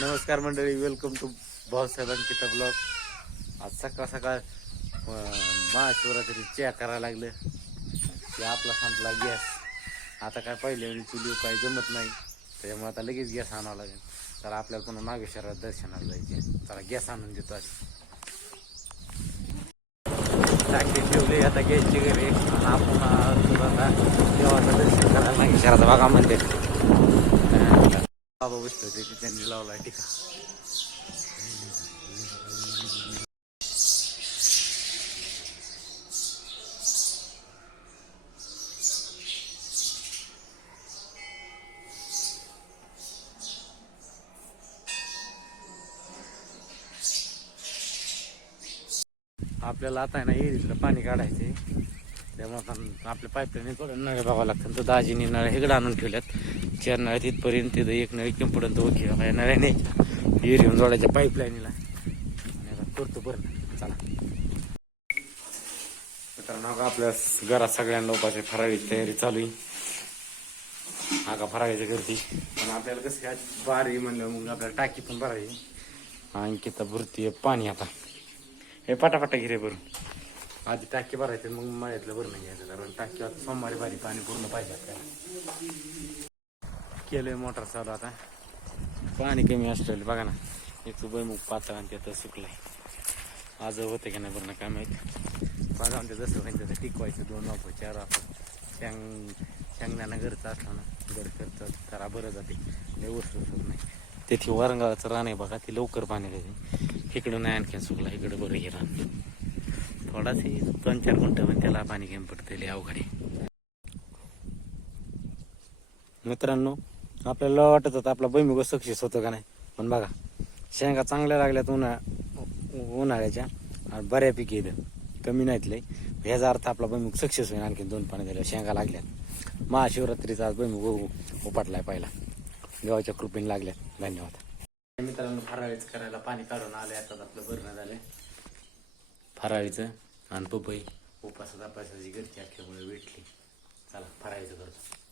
नमस्कार मंडळी welcome to Bhausaheb Ankita blog आज सकाळ सकाळ महाशिवरात्री चहा करायला लागलं. की आपला संपला गॅस आता काय पहिले वेळी चुली काही जमत नाही. त्याच्यामुळे आता लगेच गॅस आणावं लागेल. तर आपल्याला पुन्हा नागेश्वरात दर्शनाला जायचे चला गॅस आणून देतो आधी. टाकी ठेवली आता गॅसची घरी. आपण देवाचं दर्शन करायला नागेश्वराचा बघा म्हणते बाबा बसतो ते त्यांनी लावला टीका. आपल्याला आता आहे ना एरीतलं पाणी काढायचे त्यामुळे आपल्या पाईपलाईन थोडं नळे बघावं लागतं. तर दाजीने नळ इकडे आणून ठेवल्यात. चार नळ्या तिथपर्यंत तिथं एक नळ किंपर्यंत ओके नळ्या नाही येऊन जोडायच्या पाईपलाईनीला. करतो बरं. चला. मित्रांनो का आपल्या घरात सगळ्यांना लोकांची फराळीची तयारी चालू आहे. हा का फराळीची गर्दी. पण आपल्याला कसं आज बारी म्हणलं मग आपल्याला टाकी पण भरायची तर भरती पाणी आता. हे पटापटा घिरे रे भरून. आधी टाकी भरायचं मग मळ्यातलं भरणं घ्यायचं कारण टाकी आता सोमवारी भारी पाणी पूर्ण पाहिजे आपल्याला. केलंय मोटर चालू आता. पाणी कमी असलेलं बघा ना. एक बैमुख पातळ आणि त्यात सुकलाय. आज होतं की नाही भरणं काय माहिती. बघा आमच्या जसं होईल तसं टिकवायचं. दोन वापर चार वापर शेंग शेंगदाणा घरचं असलं ना घर करतं करा बरं जाते. लय वस्तू नाही. तेथे वारंगाळाचं रान आहे बघा ते लवकर पाणी देते. इकडं नाही आणखीन सुकला इकडं बरं हे रान. थोडाच दोन चार गुंठ पण त्याला पाणी कमी पडतं लय अवघड मित्रांनो आपल्याला वाटत होतं आपला बैमुग सक्सेस होतो का नाही. पण बघा शेंगा चांगल्या लागल्यात उन्हा उन्हाळ्याच्या आणि बऱ्यापैकी येतं कमी नाहीत लय. ह्याचा अर्थ आपला बैमुग सक्सेस होईल आणखी दोन पाणी दिल्या शेंगा लागल्यात. महाशिवरात्रीचा आज बैमुग उ- उपटलाय पहिला. देवाच्या कृपेने लागल्यात. धन्यवाद. मित्रांनो फराळीच करायला पाणी काढून आले आता आपलं भरणं झालं फराळीचं आणि पपई उपासात अपासाची गर्दी असल्यामुळे भेटली. चला फराळीचं करतो.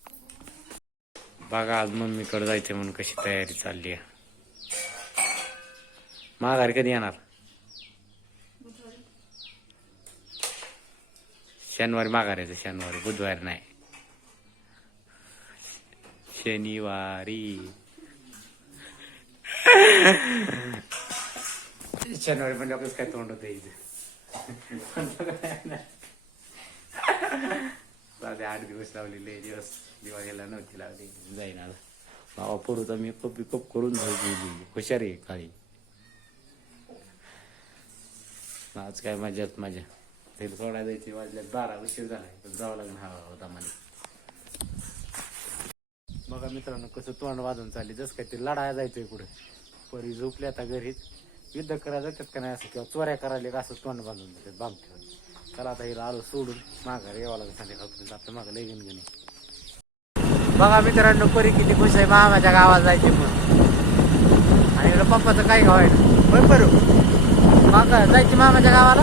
बघा आज मम्मीकडे जायचं म्हणून कशी तयारी चालली आहे. माघारी कधी येणार? शनिवारी माघार यायचं शनिवारी बुधवारी नाही. शनिवारी. शनिवारी पण लोकच काय तोंड होतं इथे. साधे आठ दिवस लावलेले दिवस दिवाळीला नव्हती लावली. जाईन आता. बाबा मी मेकअप बिकअप करून जायची हुशार आहे काळी आज काय मजाच मजा. ते सोडा जायची वाजल्यात बारा उशीर झालाय. जावं लागणार हवा होता मला बघा मित्रांनो कसं तोंड वाजून चालली. जसं काय ते लढाया जायचंय कुठे परी झोपली आता घरीच. युद्ध करायला जातात का नाही असं किंवा चोऱ्या करायला का असं तोंड बांधून जातात बांब ठेवून चला आता हिला आलो सोडून. माघार यावं लागेल संध्याकाळपर्यंत. आपल्या मागं लय गणगणी बघा मित्रांनो परी किती खुश आहे. मामाच्या गावात जायचे पण आणि इकडं पप्पाचं काय गाव आहे होय परू मागा जायची मामाच्या गावाला?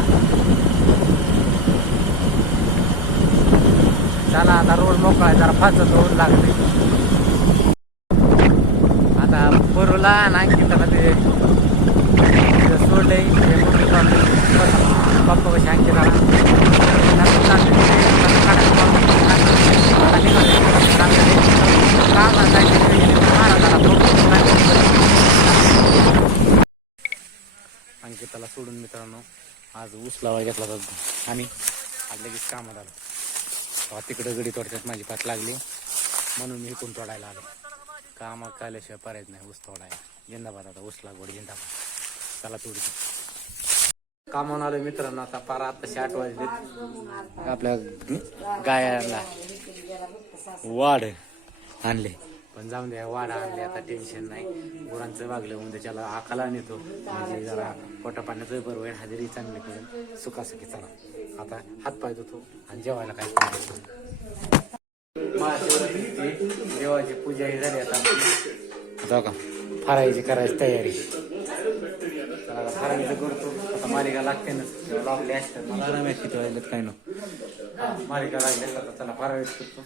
चला आता रोड मोकळा आहे, जरा फास्ट रोड लागले आता परूला आणखी त्याला ते तिथं सोडलंय ते आणखी त्याला अंकिताला सोडून मित्रांनो आज ऊस लावा घेतला जातो आणि आज लगेच कामात आलो. तेव्हा तिकडं गडी तोडच्यात माझी पाठ लागली. म्हणून मी इकून तोडायला आलो. कामात काल्याशिवाय पर्यायच नाही ऊस तोडायला. जिंदाबाद आता ऊस लागवड जिंदाबाद. त्याला तोडी. कामावून आलो मित्रांनो आता पारा आता आठ वाजले आपल्या गायला वाढ आणले. पण जाऊन द्या वाढ आणले आता टेन्शन नाही. गुरांचं वागलं म्हणजे त्याला आकाला नेतो. म्हणजे जरा पोटा पाण्याचं बरोबर आहे हजेरी चांगली करून सुखासुखी चला. आता हात पाय धुतो आणि जेवायला काय महाशिवरात्रीची देवाची पूजा ही झाली आता. जाऊ का फराळीची करायची तयारी. चला करतो. आता मालिका लागते ना. तेव्हा लागले असतात. मला नाही माहिती किती व्हायला काय ना मालिका लागले आता फार वेळ करतो.